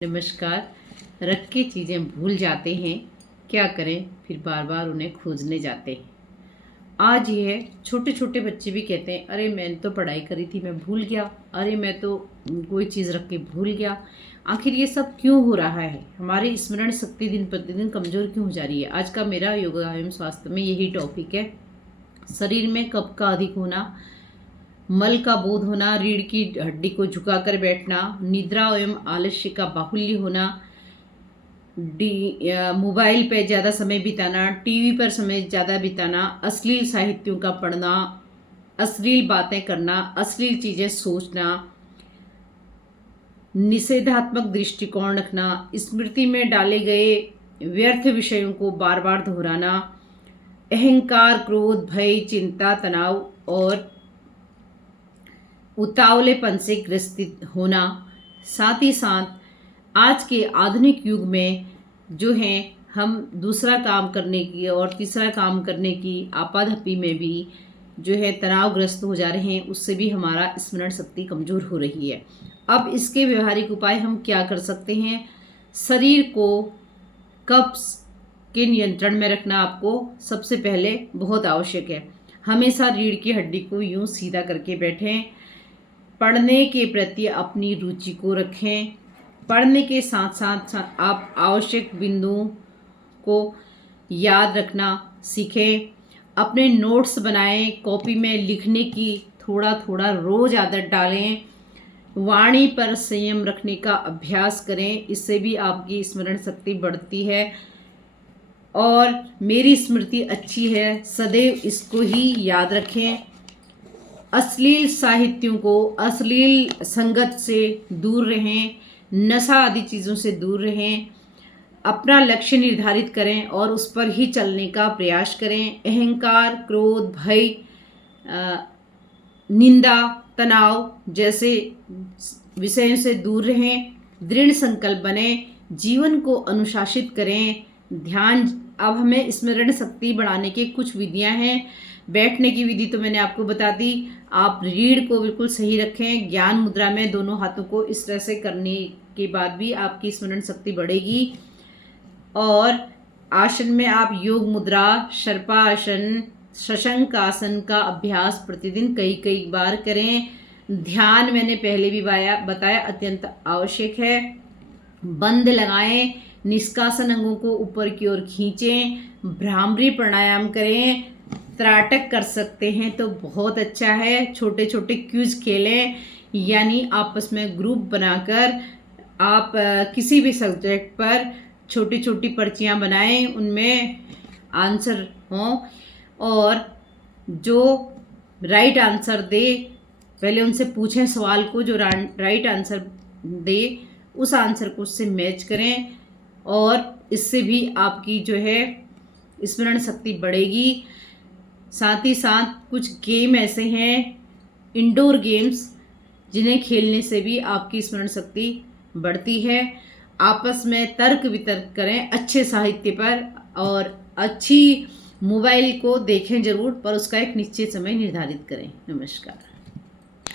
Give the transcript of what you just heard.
नमस्कार। रख के चीज़ें भूल जाते हैं, क्या करें फिर बार बार उन्हें खोजने जाते हैं। आज यह छोटे छोटे बच्चे भी कहते हैं, अरे मैंने तो पढ़ाई करी थी मैं भूल गया, अरे मैं तो कोई चीज़ रख के भूल गया। आखिर ये सब क्यों हो रहा है? हमारी स्मरण शक्ति दिन प्रतिदिन कमज़ोर क्यों हो जा रही है? आज का मेरा योगा एवं स्वास्थ्य में यही टॉपिक है। शरीर में कफ का अधिक होना, मल का बोध होना, रीढ़ की हड्डी को झुकाकर बैठना, निद्रा एवं आलस्य का बाहुल्य होना, मोबाइल पे ज़्यादा समय बिताना, टीवी पर समय ज़्यादा बिताना, अश्लील साहित्यों का पढ़ना, अश्लील बातें करना, अश्लील चीज़ें सोचना, निषेधात्मक दृष्टिकोण रखना, स्मृति में डाले गए व्यर्थ विषयों को बार बार दोहराना, अहंकार, क्रोध, भय, चिंता, तनाव और उतावलेपन से ग्रसित होना। साथ ही साथ आज के आधुनिक युग में जो है हम दूसरा काम करने की और तीसरा काम करने की आपाधापी में भी जो है तनावग्रस्त हो जा रहे हैं, उससे भी हमारा स्मरण शक्ति कमज़ोर हो रही है। अब इसके व्यवहारिक उपाय हम क्या कर सकते हैं? शरीर को कब्ज के नियंत्रण में रखना आपको सबसे पहले बहुत आवश्यक है। हमेशा रीढ़ की हड्डी को यूं सीधा करके बैठें। पढ़ने के प्रति अपनी रुचि को रखें। पढ़ने के साथ साथ आप आवश्यक बिंदुओं को याद रखना सीखें। अपने नोट्स बनाएं, कॉपी में लिखने की थोड़ा थोड़ा रोज़ आदत डालें। वाणी पर संयम रखने का अभ्यास करें, इससे भी आपकी स्मरण शक्ति बढ़ती है। और मेरी स्मृति अच्छी है, सदैव इसको ही याद रखें। अश्लील साहित्यों को, अश्लील संगत से दूर रहें, नशा आदि चीज़ों से दूर रहें। अपना लक्ष्य निर्धारित करें और उस पर ही चलने का प्रयास करें। अहंकार, क्रोध, भय, निंदा, तनाव जैसे विषयों से दूर रहें। दृढ़ संकल्प बने, जीवन को अनुशासित करें। ध्यान, अब हमें स्मरण शक्ति बढ़ाने की कुछ विधियां हैं। बैठने की विधि तो मैंने आपको बता दी। आप रीढ़ को बिल्कुल सही रखें। ज्ञान मुद्रा में दोनों हाथों को इस तरह से करने के बाद भी आपकी स्मरण शक्ति बढ़ेगी। और आसन में आप योग मुद्रा, सर्पासन, शशंक आसन का अभ्यास प्रतिदिन कई कई बार करें। ध्यान मैंने पहले भी बताया अत्यंत आवश्यक है। बंद लगाएं, निष्कासन अंगों को ऊपर की ओर खींचें, भ्रामरी प्राणायाम करें। त्राटक कर सकते हैं तो बहुत अच्छा है। छोटे छोटे क्विज खेलें, यानी आपस में ग्रुप बनाकर आप किसी भी सब्जेक्ट पर छोटी छोटी पर्चियां बनाएं, उनमें आंसर हों और जो राइट आंसर दे पहले उनसे पूछें सवाल को। जो राइट आंसर दे उस आंसर को उससे मैच करें और इससे भी आपकी जो है स्मरण शक्ति बढ़ेगी। साथ ही साथ कुछ गेम ऐसे हैं, इंडोर गेम्स, जिन्हें खेलने से भी आपकी स्मरण शक्ति बढ़ती है। आपस में तर्क वितर्क करें अच्छे साहित्य पर और अच्छी मोबाइल को देखें ज़रूर, पर उसका एक निश्चित समय निर्धारित करें। नमस्कार।